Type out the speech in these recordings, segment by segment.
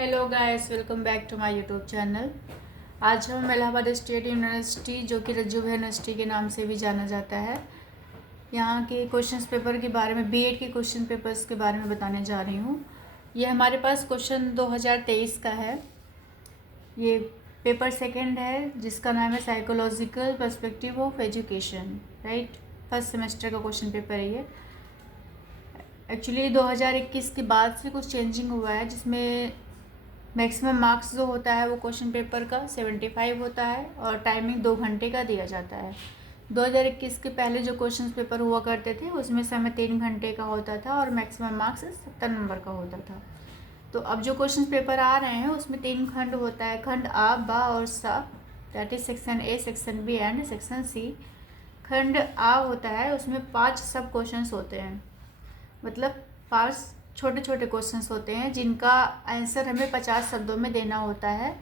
Hello guys, welcome back to my YouTube channel. आज हम Allahabad state university, जो कि रज्जू यूनिवर्सिटी के नाम से भी जाना जाता है, यहाँ के क्वेश्चंस पेपर के बारे में, बीएड के क्वेश्चन पेपर्स के बारे में बताने जा रही हूँ। ये हमारे पास क्वेश्चन 2023 का है। ये पेपर सेकंड है, जिसका नाम है psychological perspective of education. Right, first semester का क्वेश्चन पेपर है ये। एक्चुअली 2021 के बाद से कुछ चेंजिंग हुआ है, जिसमें मैक्सिमम मार्क्स जो होता है वो क्वेश्चन पेपर का 75 होता है और टाइमिंग 2 घंटे का दिया जाता है। 2021 के पहले जो क्वेश्चन पेपर हुआ करते थे उसमें समय 3 घंटे का होता था और मैक्सिमम मार्क्स 70 नंबर का होता था। तो अब जो क्वेश्चन पेपर आ रहे हैं उसमें 3 खंड होता है, खंड आ, बा और सा, that is section A, section B and section C. खंड आ होता है, उसमें 5 सब क्वेश्चन होते हैं, मतलब 5 छोटे छोटे क्वेश्चंस होते हैं जिनका आंसर हमें 50 शब्दों में देना होता है।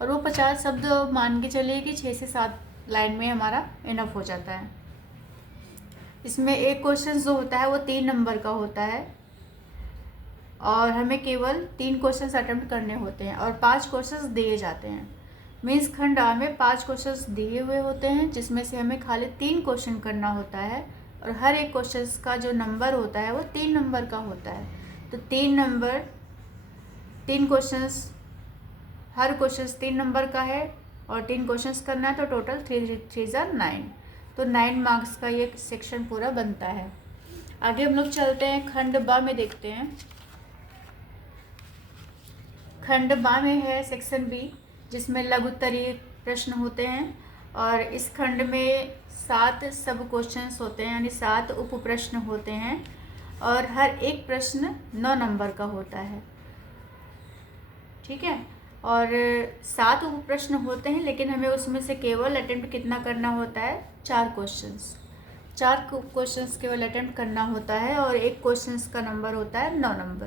और वो 50 शब्द मान के चलिए कि 6 से 7 लाइन में हमारा इनफ हो जाता है। इसमें एक क्वेश्चन जो होता है वो 3 नंबर का होता है और हमें केवल 3 क्वेश्चंस अटेम्प्ट करने होते हैं और 5 क्वेश्चंस दिए जाते हैं। मीन्स खंड आ में 5 क्वेश्चंस दिए हुए होते हैं, जिसमें से हमें खाली 3 क्वेश्चन करना होता है और हर एक क्वेश्चन का जो नंबर होता है वो 3 नंबर का होता है। तो 3 क्वेश्चंस, हर क्वेश्चन 3 नंबर का है और 3 क्वेश्चंस करना है, तो टोटल 3 9। तो 9 मार्क्स का ये सेक्शन पूरा बनता है। आगे हम लोग चलते हैं, खंड बा में देखते हैं। खंड बा में है सेक्शन बी, जिसमें लघु उत्तरीय प्रश्न होते हैं और इस खंड में 7 सब क्वेश्चंस होते हैं, यानी 7 उप प्रश्न होते हैं और हर एक प्रश्न 9 नंबर का होता है। ठीक है, और 7 उप प्रश्न होते हैं, लेकिन हमें उसमें से केवल अटेम्प्ट कितना करना होता है, 4 क्वेश्चंस। 4 क्वेश्चंस केवल अटेम्प्ट करना होता है और एक क्वेश्चंस का नंबर होता है 9 नंबर।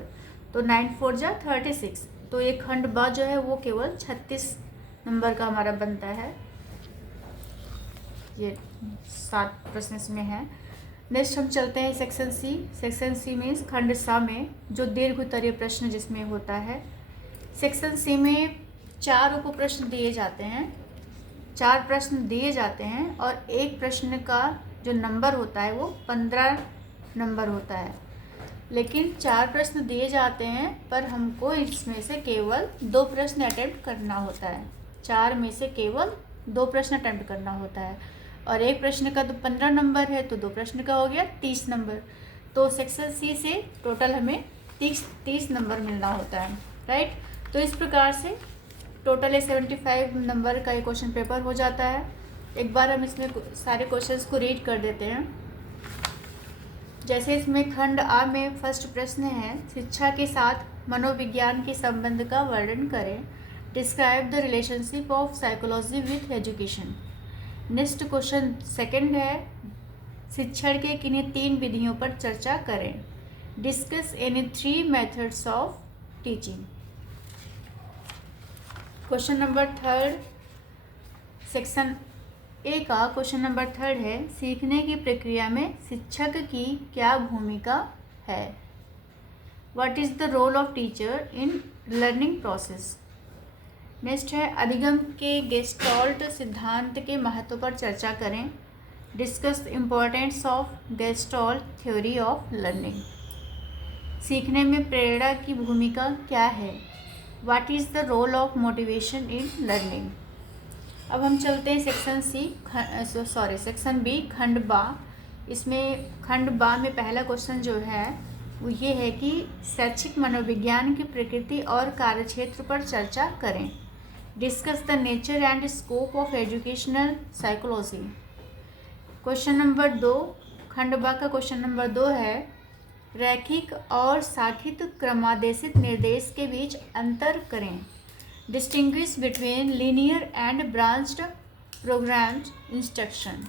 तो 9 4 जा 36। तो ये खंड ब जो है वो केवल 36 नंबर का हमारा बनता है। ये 7 प्रश्न इसमें है। नेक्स्ट हम चलते हैं section C. Section C means खंड सा में जो दीर्घ उत्तरीय प्रश्न जिसमें होता है। सेक्शन सी में 4 उप प्रश्न दिए जाते हैं, 4 प्रश्न दिए जाते हैं और एक प्रश्न का जो नंबर होता है वो 15 नंबर होता है। लेकिन 4 प्रश्न दिए जाते हैं पर हमको इसमें से केवल 2 प्रश्न अटेम्प्ट करना होता है। 4 में से केवल 2 प्रश्न अटेम्प्ट करना होता है और एक प्रश्न का तो 15 नंबर है, तो 2 प्रश्न का हो गया 30 नंबर। तो सेक्शन सी से टोटल हमें 30 नंबर मिलना होता है। राइट, तो इस प्रकार से टोटल 75 नंबर का एक क्वेश्चन पेपर हो जाता है। एक बार हम इसमें सारे क्वेश्चंस को रीड कर देते हैं। जैसे इसमें खंड आ में फर्स्ट प्रश्न है, शिक्षा के साथ मनोविज्ञान के संबंध का वर्णन करें। Describe the relationship of psychology with education. Next question second है, शिक्षण के किन्हीं 3 विधियों पर चर्चा करें। Discuss any 3 methods of teaching. Question number third, section A का क्वेश्चन नंबर थर्ड है, सीखने की प्रक्रिया में शिक्षक की क्या भूमिका है। What is the role of teacher in learning process. Next है, अधिगम के गेस्टॉल्ट सिद्धांत के महत्व पर चर्चा करें। Discuss the importance of Gestalt theory of learning. सीखने में प्रेरणा की भूमिका क्या है। What is the role of motivation in learning. अब हम चलते हैं सेक्शन बी, खंड बा। इसमें खंड बा में पहला क्वेश्चन जो है वो ये है कि शैक्षिक मनोविज्ञान की प्रकृति और कार्यक्षेत्र पर चर्चा करें। Discuss the nature and scope of educational psychology. Question number 2, खंड बा का क्वेश्चन नंबर 2 है, रैखिक और साखित क्रमादेशित निर्देश के बीच अंतर करें। Distinguish between linear and branched programmed instruction.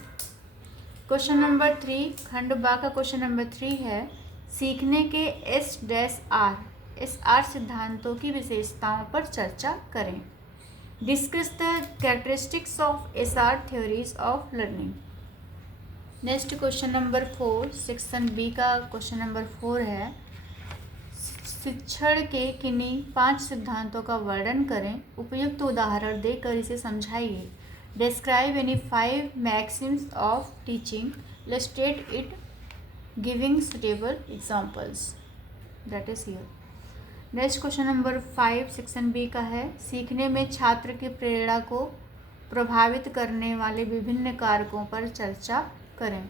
Question number 3, खंड बा का क्वेश्चन नंबर 3 है, सीखने के SR सिद्धांतों की विशेषताओं पर चर्चा करें। Discuss the characteristics of SR theories of learning. Next question number 4, section B का क्वेश्चन नंबर 4 है, शिक्षण के किन्हीं 5 सिद्धांतों का वर्णन करें। उपयुक्त उदाहरण देकर इसे समझाइए। Describe any 5 maxims of teaching, illustrate it giving suitable examples. That is here. Next question number 5 section B का है, सीखने में छात्र की प्रेरणा को प्रभावित करने वाले विभिन्न कारकों पर चर्चा करें।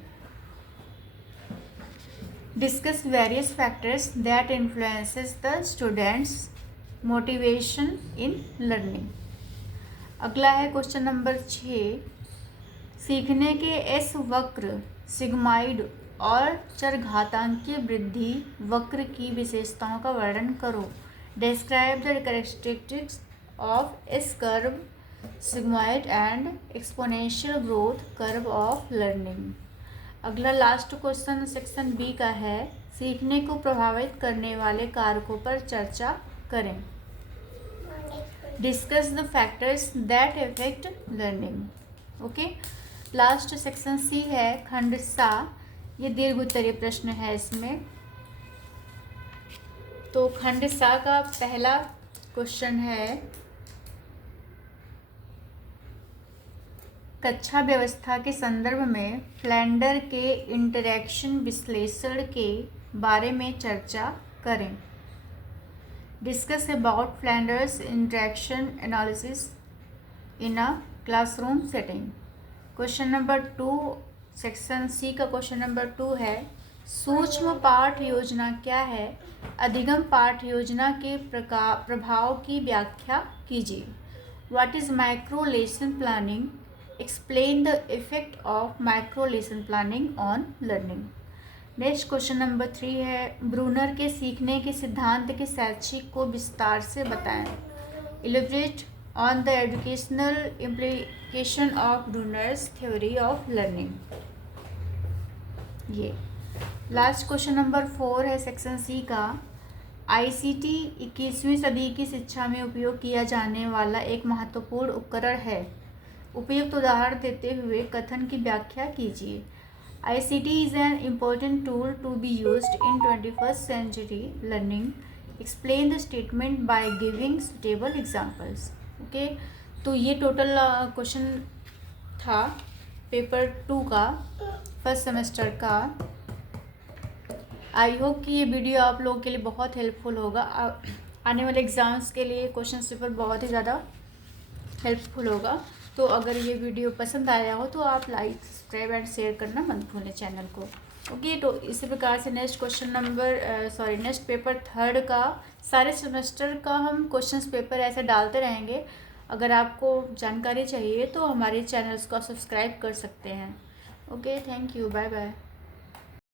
Discuss various factors that influences the students motivation in learning. अगला है क्वेश्चन नंबर 6, सीखने के एस वक्र, सिग्माइड और चरघातांकीय वृद्धि वक्र की विशेषताओं का वर्णन करो। Describe the characteristics of S curve, sigmoid and exponential growth curve of learning. अगला लास्ट क्वेश्चन सेक्शन बी का है, सीखने को प्रभावित करने वाले कारकों पर चर्चा करें। Discuss the factors that affect learning. Okay, last section C है, खंड सा। ये दीर्घ उत्तरीय प्रश्न है इसमें। तो खंड सा का पहला क्वेश्चन है, कक्षा व्यवस्था के संदर्भ में फ्लैंडर के इंटरैक्शन विश्लेषण के बारे में चर्चा करें। Discuss about Flanders interaction analysis in a classroom setting. Question number 2 section C का क्वेश्चन नंबर 2 है, सूक्ष्म पाठ योजना क्या है? अधिगम पाठ योजना के प्रभाव की व्याख्या कीजिए। What is micro lesson planning? Explain the effect of micro lesson planning on learning. Next question number 3 है, ब्रूनर के सीखने के सिद्धांत के शैक्षिक को विस्तार से बताएं। Elaborate on the educational implication of Brunner's theory of learning. ये लास्ट क्वेश्चन नंबर 4 है सेक्शन सी का, आईसीटी 21वीं सदी की शिक्षा में उपयोग किया जाने वाला एक महत्वपूर्ण उपकरण है। उपयुक्त उदाहरण देते हुए कथन की व्याख्या कीजिए। ICT is an important tool to be used in 21st century learning. Explain the statement by giving suitable examples. Okay, तो ये टोटल क्वेश्चन था पेपर 2 का, फर्स्ट सेमेस्टर का। आई होप कि ये वीडियो आप लोगों के लिए बहुत हेल्पफुल होगा। आने वाले एग्ज़ाम्स के लिए क्वेश्चन पेपर बहुत ही ज़्यादा हेल्पफुल होगा। तो अगर ये वीडियो पसंद आया हो तो आप लाइक, सब्सक्राइब एंड शेयर करना मत भूलें चैनल को। ओके, तो इसी प्रकार से नेक्स्ट पेपर 3 का सारे सेमेस्टर का हम क्वेश्चंस पेपर ऐसे डालते रहेंगे। अगर आपको जानकारी चाहिए तो हमारे चैनल्स को सब्सक्राइब कर सकते हैं। Okay, thank you, bye bye.